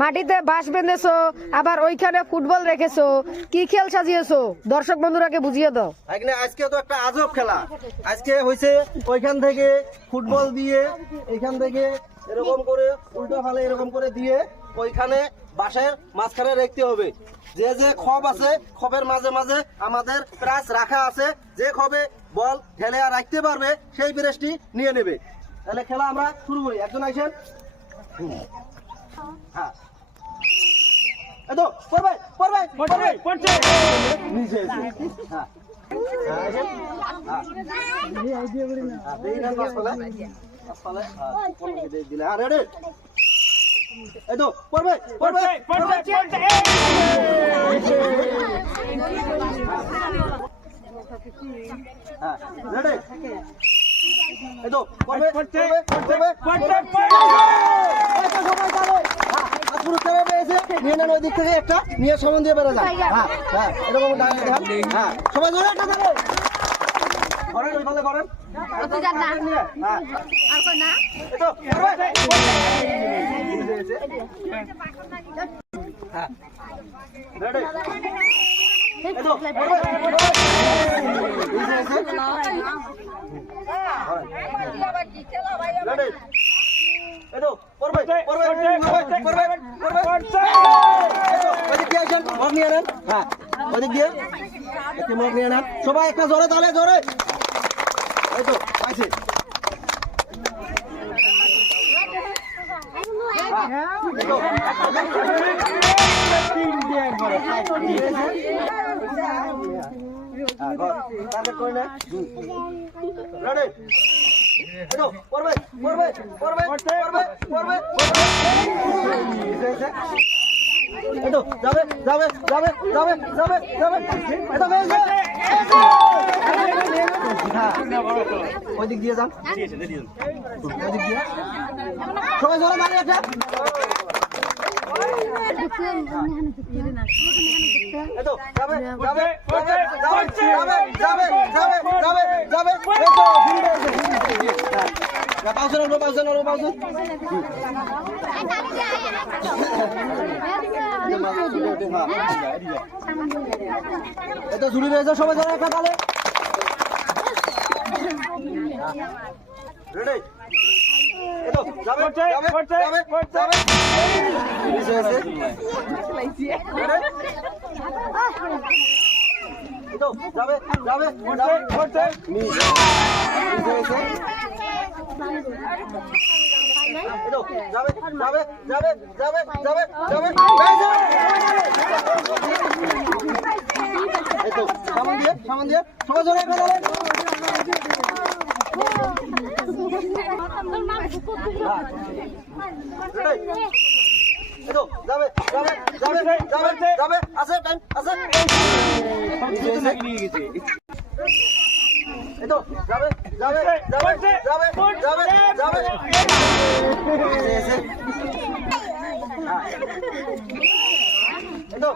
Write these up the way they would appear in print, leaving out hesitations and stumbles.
মাটিতে বাঁশ বেঁধেছো, আবার ওইখানে ফুটবল রেখেছো, কি খেল সাজিয়েছো দর্শক বন্ধুরাকে বুঝিয়ে দাও। আজকে তো একটা আজব খেলা। আজকে হয়েছে ওইখান থেকে ফুটবল দিয়ে এইখান থেকে এরকম করে উল্টো ফালে এরকম করে দিয়ে ওইখানে বাঁশের মাঝখানে রাখতে হবে। যে যে খব আছে খবের মাঝে মাঝে আমাদের প্রাইজ রাখা আছে। যে খবে বল ঢেলে আর রাখতে পারবে সেই প্রাইজটি নিয়ে নেবে। তাহলে খেলা আমরা শুরু করি। একজন আইসেন। হ্যাঁ এতো পড়বে পড়বে পড়বে পড়ছে নিচে এসে হ্যাঁ আইসেন। হ্যাঁ এই না পাঁচতলা পাঁচতলা পড়বে দিলে। আর রেডি এতো পড়বে পড়বে পড়বে হ্যাঁ রেডি এতো পড়বে পড়বে পড়বে পড়বে পুরস্কার পেয়েছে। নিয়ে নেন ওই দিক থেকে একটা নিয়ে সামন দিয়ে বেরো যান। হ্যাঁ হ্যাঁ এরকম হ্যাঁ সবাই ধরে একটা ধরে করেন ওই ফলে করেন। সবাই একটা জোরে তাহলে জোরে এই তো পাইছে। পড়বে পড়বে পড়বে পড়বে পড়বে এতো যাবে যাবে যাবে যাবে যাবে যাবে এতো বেশি ওই দিক দিয়ে যান। ওই দিক দিয়ে সবাই জোরে মারি একটা এতো যাবে যাবে যাবে যাবে যাবে যাবে যাবে যাবে এতো ফিরে এসে পাউছেন অল্প পাউছেন অল্প পাউছেন এটা ঝুলি রয়েছে। সবাই যারা একটা তালে রেডি এতো যাবে যাবে যাবে যাবে নিচে আছে এতো যাবে যাবে যাবে করতে নিচে আছে এতো যাবে যাবে যাবে যাবে যাবে যাবে এতো সামান দিয়ে সবাই জোরে একটা তালে যাবে যাবে যাবে যাবে যাবে আছে টাইম আছে এতো যাবে যাবে যাবে যাবে যাবে যাবে এতো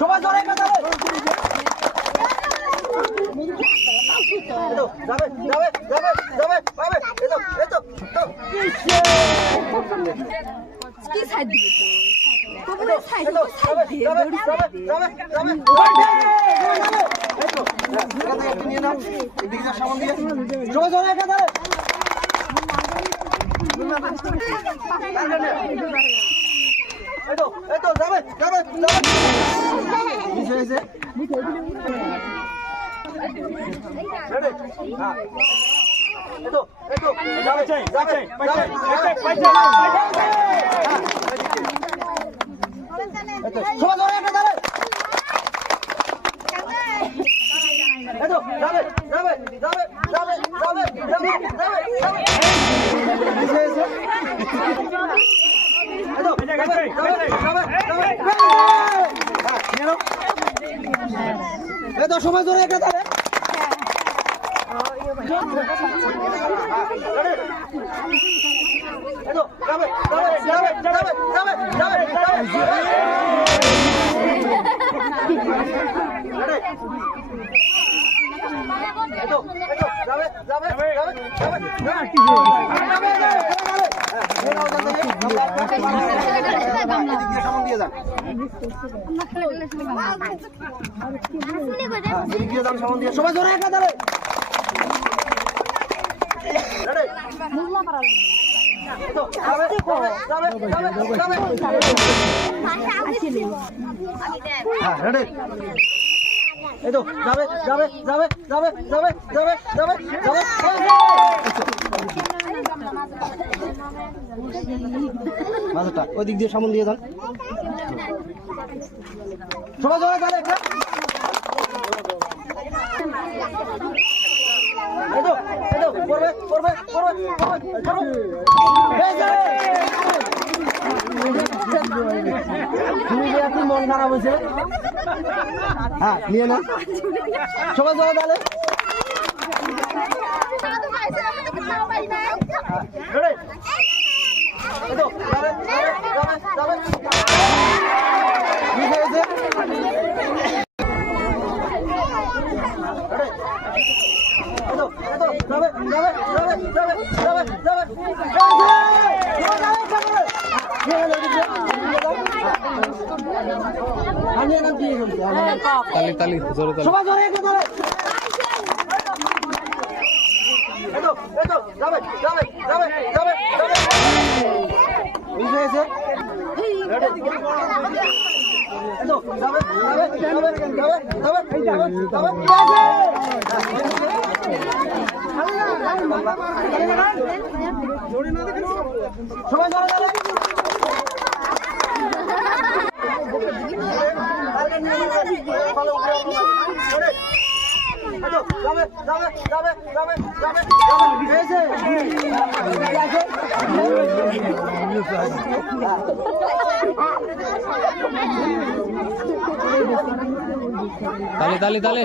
সবাই জোরে কথা যাবে যাবে যাবে যাবে পাবে এতো এতো কি সাইড দিবে তো পুরো সাইড দিয়ে যাবে যাবে যাবে যাবে এতো এখানে একটু নিয়ে নাও এদিকে সামনে দিয়ে সবাই জোরে কথা এই তো যাবে যাবে যাবে নিচে হয়েছে রেডি হ্যাঁ এই তো যাবে যাবে সবাই ধরে একটা যাবে এই তো যাবে যাবে যাবে যাবে যাবে যাবে যাবে যাবে নিচে হয়েছে তো সময় ধরে একটা তাহলে সবাই ধরে একটা তাহলে এই তো যাবে যাবে যাবে যাবে যাবে যাবে যাবে যাবে মাথাটা ওই দিক দিয়ে সামন দিয়ে যান সবাই জোরে তাহলে একটা এই তো করবে করবে করবে তুমি যে এখন মন খারাপ হয়েছে হ্যাঁ নিয়ে না সবাই জোরে তাহলে সবাই জোরে একটু ধরে যাবে যাবে যাবে যাবে যাবে বুঝে গেছে যাবে যাবে যাবে যাবে যাবে যাবে সবাই জোরে যাবে তালে